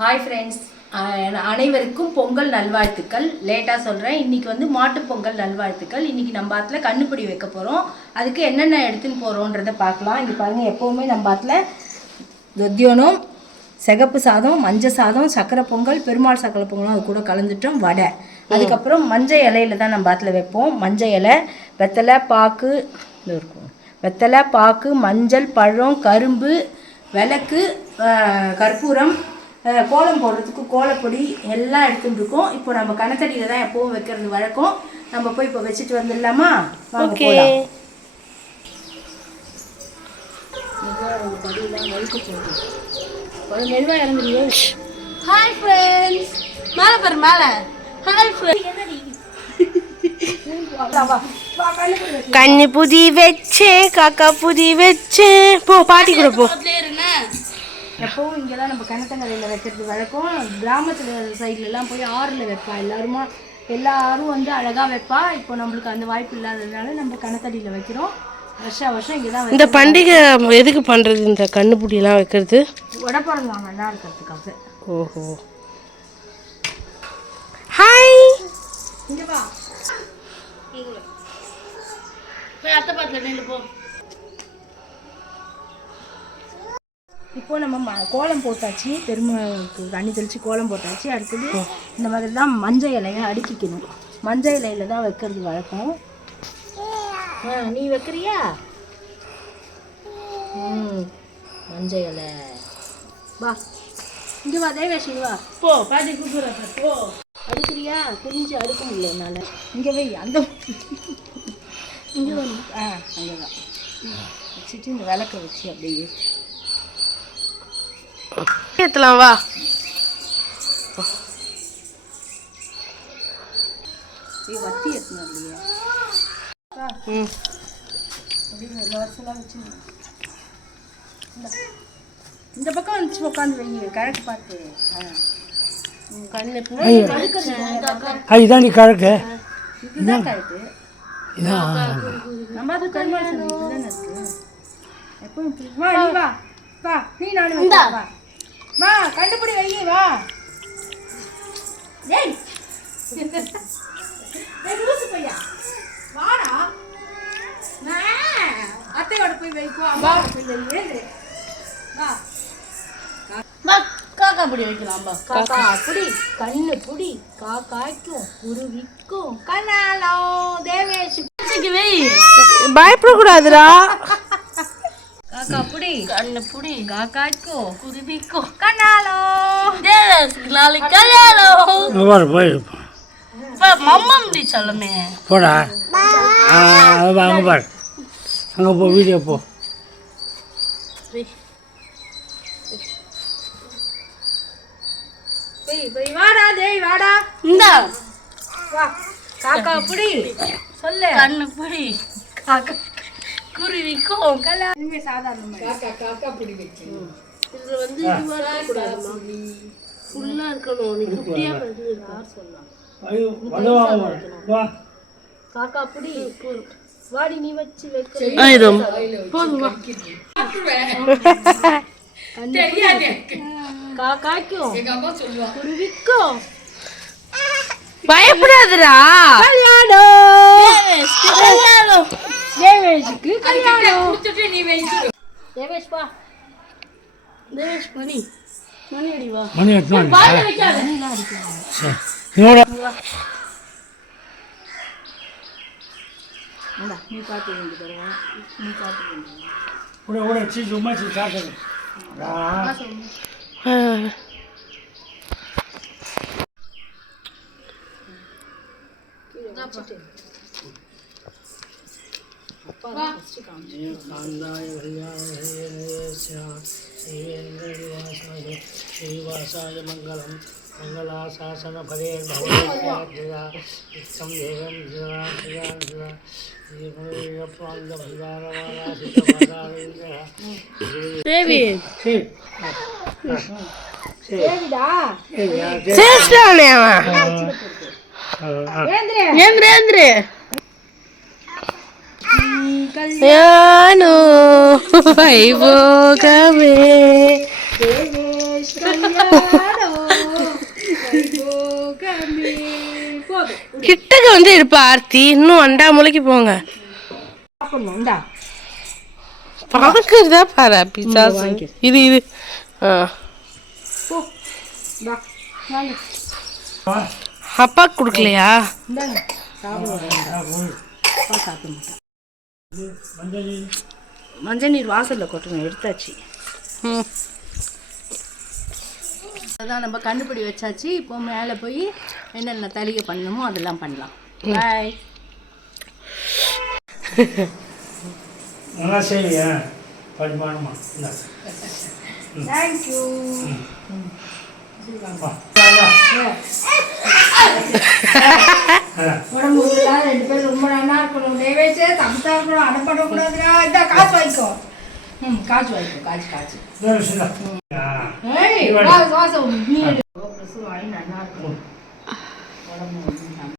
Hi friends, அனைவருக்கும் பொங்கல் நல்வாழ்த்துக்கள். லேட்டாக சொல்கிறேன். இன்றைக்கி வந்து மாட்டுப் பொங்கல் நல்வாழ்த்துக்கள். இன்றைக்கி நம்ம ஆத்தில் கண்ணுப்பிடி வைக்க போகிறோம். அதுக்கு என்னென்ன எடுத்துன்னு போகிறோன்றதை பார்க்கலாம். இங்கே பாருங்கள், எப்போவுமே நம்ம ஆத்தில் தொத்தியோனம், சிகப்பு சாதம், மஞ்சள் சாதம், சக்கரை பொங்கல், பெருமாள் சக்கரை பொங்கலும் அது கூட கலந்துட்டோம். வடை, அதுக்கப்புறம் மஞ்சள் இலையில தான் நம்ம ஆத்தில் வைப்போம். மஞ்சள் இலை, வெத்தலை பாக்கு இருக்கும். வெத்தலை பாக்கு, மஞ்சள், பழம், கரும்பு, விளக்கு, கற்பூரம், கோலம் போடுறதுக்கு கோலப்பொடி எல்லாம் எடுத்துகிட்டு இருக்கோம். இப்போ நம்ம கணத்தடியில் தான் எப்போவும் வைக்கிறது வழக்கம். நம்ம போய் இப்போ வச்சுட்டு வந்துடலாமா? வாங்க போகலாம். மெதுவாக இறங்குறியோ? ஹாய் ஃப்ரெண்ட்ஸ், மேலே பாரு மேலே. ஹாய் ஃப்ரெண்ட்ஸ், கண்ணி புதி வச்சேன், காக்கா புதி வச்சேன். போ பாட்டி கூட போ. எப்போவும் இங்கே தான் நம்ம கிணத்தங்கரையில் வைக்கிறது வழக்கம். கிராமத்தில் சைட்லலாம் போய் ஆறில் வைப்பா. எல்லாரும் வந்து அழகாக வைப்பா. இப்போ நம்மளுக்கு அந்த வாய்ப்பு இல்லாததுனால நம்ம கிணத்தடியில் வைக்கிறோம். வருஷம் இங்கே தான். இந்த பண்டிகை எதுக்கு பண்ணுறது? இந்த கண்ணுப்புடியெல்லாம் வைக்கிறது உடப்பிறந்தாங்க நல்லா இருக்கிறதுக்காக. ஓஹோ. ஹாய், இங்கே வா. போய் அத்தை பாத்தில் நின்று போ. இப்போ நம்ம கோலம் போட்டாச்சு. பெருமாளுக்கு தண்ணி தெளித்து கோலம் போட்டாச்சு. அடுத்தது இந்த மாதிரி தான் மஞ்சள் இலையை அடுக்கிக்கணும். மஞ்சள் இலையில தான் வைக்கிறது வழக்கம். நீ வைக்கிறியா? மஞ்சள் இலை. வா இங்கே வா தேவேஷ், வா. போ பாட்டி கூப்பிடுறா. போ அடுக்கிறியா? குனிஞ்சு அடுக்க முடியல என்னால். இங்கே வை. அந்த இங்கே வந்து அங்கே தான் வச்சுட்டு இந்த விளக்கை வச்சு அப்படியே ஏற்றலாம். வா. வத்தி ஏற்றணும் இல்லையா? அப்படியே வருஷம்லாம் வச்சு இந்த பக்கம் வந்துச்சு உட்காந்து வை. கிழக்கு பார்த்து. இதுதான் கிழக்கு. இதுதான் கிழக்கு. நம்ம அது கருமாள் தானே இருக்கு. எப்போ வா நீ வா வா. நீ நானும் வா வா. கண்டுபிடி வை. வா. ஏய் லூசு பையா, வாடா. அத்தையோட போய் வைப்போ. அம்மா போய் வை. வா வா. காக்கா பிடி வைக்கலாம். பா காக்கா புடி, கண்ணு புடி, காக்காய்க்கும் குருவிக்கும் கண்ணாலம். தேவேஷ் வை. பயப்படக்கூடாதுடா. காக்கா புடி, கண்ணு புடி, காக்காய்க்கும் குருவிக்கும் கண்ணாலம். நாளைக்கு கல்யாணம். போய் மம்மம் டி சொல்லுமே. போடா. அங்கே பாரு. அங்கே போ. வீடியோ போ. வாடா தேய் வாடா. இந்த வா. காக்கா புடி சொல்லு. கண்ணு புடி, காக்கா குருவிக்கும் கல்யாணம். இனிமே சாதாரணமா காக்கா புடி வச்சு. இதுல வந்து இதுவா இருக்கக்கூடாதுமா, ஃபுல்லா இருக்கணும். நீ குட்டியா பண்ணிருக்கா சொல்லலாம். காக்கா புடி வாடி. நீ வச்சு வைக்க போதுமா? காக்காய்க்கும் குருவிக்கும் பயப்படாதுடா. கல்யாணம். தேவேஷுக்கு கல்யாணம். தேவேஷ் வா. தேவேஷ் மணி அடி வா. மணி எத்தனை? பால் வைக்காத. நீ பாட்டு வேண்டி தருவா. நீ பாட்டு வேண்டி श्रीवासाय मंगलम मंगलाशासन फले Kaliano வைபோகமே தேவேஷ் கல்யாணம் காமி போதும் கிட்டக்க வந்து இருப்பா ஆர்த்தி, இன்னும் அண்டாமூலைக்கு போங்க. சாப்பிடணும். இந்தா பாக்குறதா பாரு பிசாசு. இது இது போ வா வாங்க அப்பா கொடுக்கலையா? இந்தாங்க சாப்பிடுவோம். அப்பா சாப்பிட மாட்டேன். மஞ்சள் நீர் வாசலில் கொட்டணும், எடுத்தாச்சு. ம். அதான் நம்ம கண்டுபிடி வச்சாச்சு. இப்போ மேலே போய் என்னென்ன தலிகை பண்ணணுமோ அதெல்லாம் பண்ணலாம். பாய். நல்லா செய்வியா பரிமாணமா இந்த தேங்க்யூ. உடம்பு ஃபுல்லாக 2 பேரும் ரொம்ப நல்லா இருக்கணும். தேவேச்சே சமத்தா இருக்கணும், அடப்படக்கூடாதுடா. இந்தா காசு வாங்கிக்கோ. காசு வாங்கிக்கோ. காசு ஏய் வாசம் நீ ட்ரெஸ் வாங்கி நல்லா இருக்கணும். உடம்பு